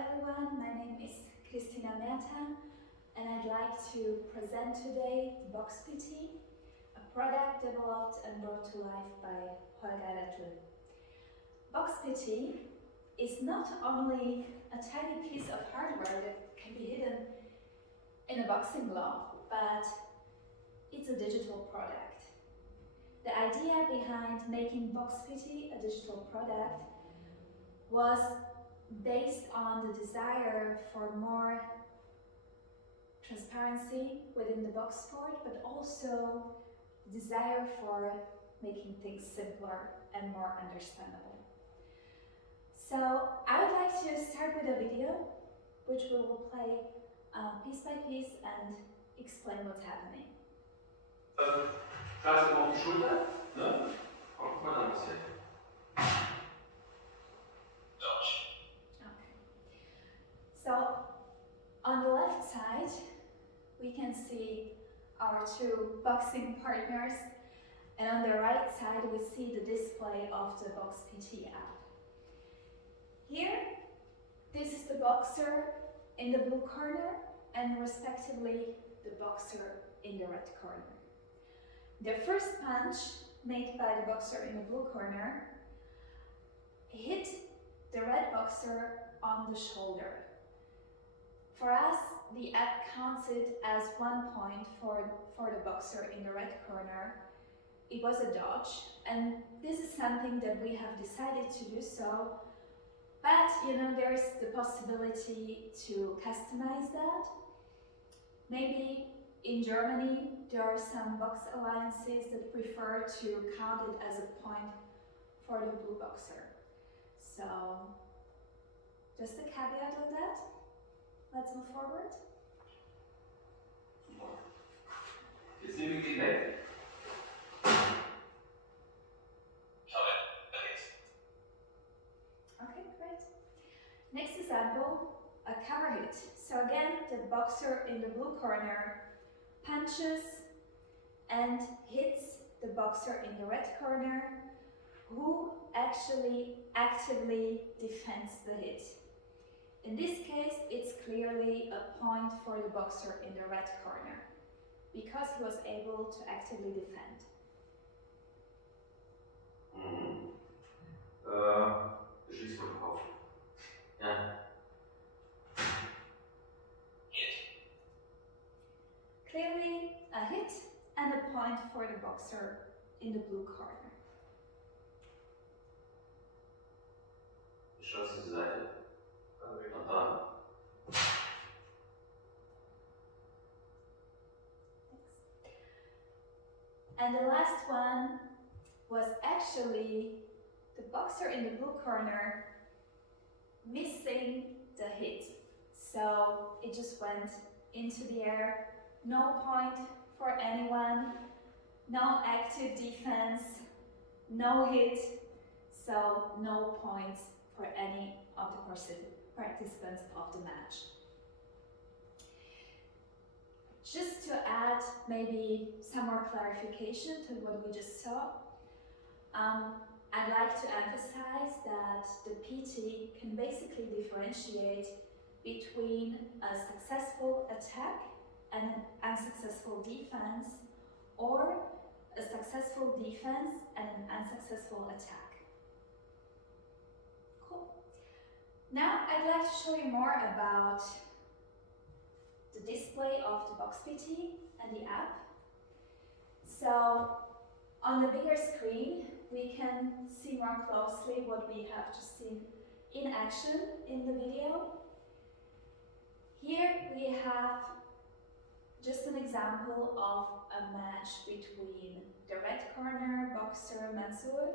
everyone, my name is Kristina Merta and I'd like to present today the Boxpt, a product developed and brought to life by Redtel. Boxpt is not only a tiny piece of hardware that can be hidden in a boxing glove, but it's a digital product. The idea behind making Boxpt a digital product was based on the desire for more transparency within the box sport, but also the desire for making things simpler and more understandable. So I would like to start with a video which we will play piece by piece and explain what's happening. Greifst immer auf die Schulter, ne? Guck mal dann passiert. So, on the left side, we can see our two boxing partners, and on the right side, we see the display of the Boxpt app. Here, this is the boxer in the blue corner, and respectively, the boxer in the red corner. The first punch made by the boxer in the blue corner hit the red boxer on the shoulder. For us, the app counts it as 1 point for the boxer in the red corner. It was a dodge, and this is something that we have decided to do so. But there's the possibility to customize that. Maybe in Germany, there are some box alliances that prefer to count it as a point for the blue boxer. So, just a caveat on that. Let's move forward. Jetzt nehmen wir die weg. Okay, great. Next example, a cover hit. So again, the boxer in the blue corner punches and hits the boxer in the red corner, who actually actively defends the hit. In this case, it's clearly a point for the boxer in the red corner, because he was able to actively defend. Beschließt und Kauf. Ja. Clearly a hit and a point for the boxer in the blue corner. Ich schaue zur Seite. Und dann. And the last one was actually the boxer in the blue corner missing the hit. So it just went into the air. No point for anyone, no active defense, no hit, so no points for any of the participants of the match. Just to add maybe some more clarification to what we just saw, I'd like to emphasize that the PT can basically differentiate between a successful attack and an unsuccessful defense, or a successful defense and an unsuccessful attack. Cool. Now I'd like to show you more about the display of the Boxpt and the app. So on the bigger screen, we can see more closely what we have just seen in action in the video. Here we have just an example of a match between the red corner boxer Mansour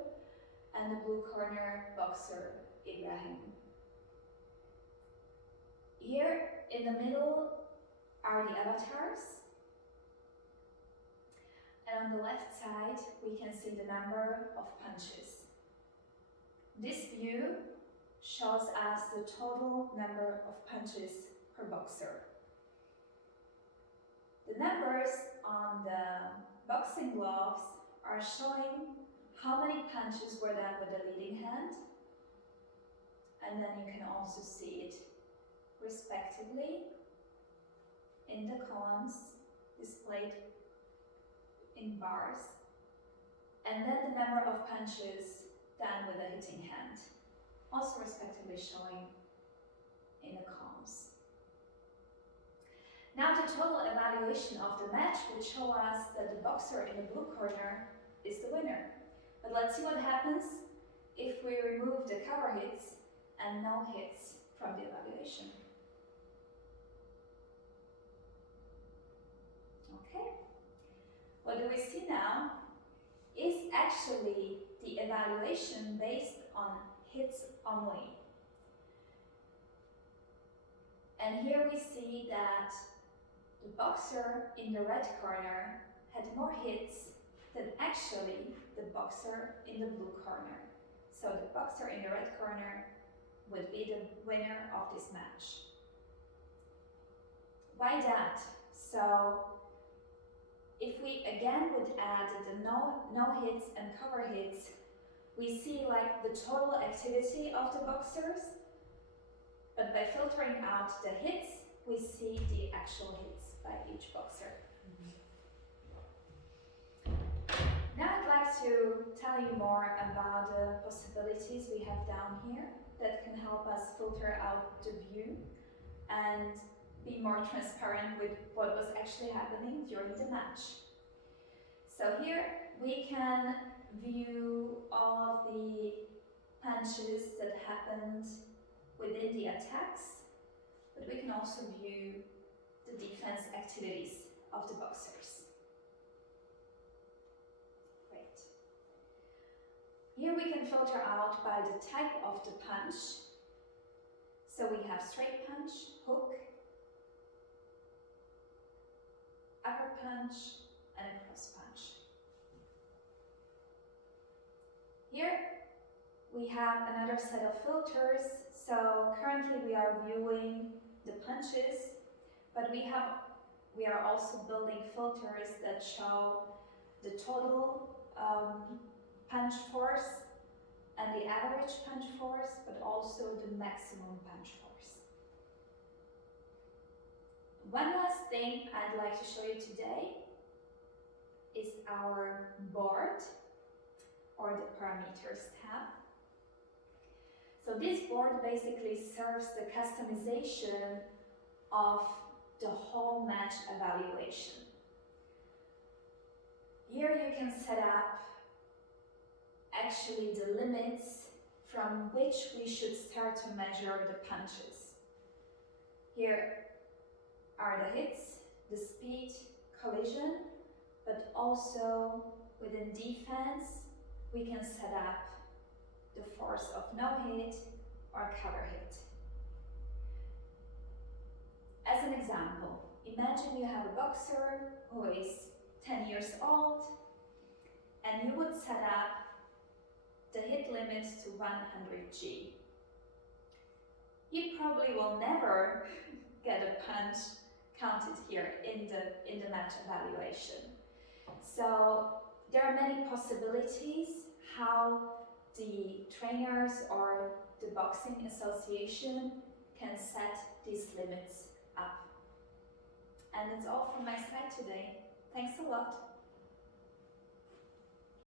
and the blue corner boxer Ibrahim. Here in the middle are the avatars, and on the left side we can see the number of punches. This view shows us the total number of punches per boxer. The numbers on the boxing gloves are showing how many punches were done with the leading hand, and then you can also see it respectively in the columns displayed in bars, and then the number of punches done with a hitting hand, also respectively showing in the columns. Now the total evaluation of the match would show us that the boxer in the blue corner is the winner. But let's see what happens if we remove the cover hits and no hits from the evaluation. Okay, what do we see now is actually the evaluation based on hits only. And here we see that the boxer in the red corner had more hits than actually the boxer in the blue corner. So the boxer in the red corner would be the winner of this match. Why that? So if we again would add the no hits and cover hits, we see like the total activity of the boxers, but by filtering out the hits, we see the actual hits by each boxer. Now I'd like to tell you more about the possibilities we have down here that can help us filter out the view and be more transparent with what was actually happening during the match. So here we can view all of the punches that happened within the attacks, but we can also view the defense activities of the boxers. Great. Here we can filter out by the type of the punch. So we have straight punch, hook, upper punch, and a cross punch. Here we have another set of filters. So currently we are viewing the punches, but we are also building filters that show the total punch force and the average punch force, but also the maximum punch force. One last thing I'd like to show you today is our board, or the parameters tab. So this board basically serves the customization of the whole match evaluation. Here you can set up actually the limits from which we should start to measure the punches. Here are the hits, the speed, collision, but also within defense we can set up the force of no hit or cover hit. As an example, imagine you have a boxer who is 10 years old and you would set up the hit limit to 100G. He probably will never get a punch counted here in the match evaluation. So there are many possibilities how the trainers or the boxing association can set these limits up. And that's all from my side today. Thanks a lot.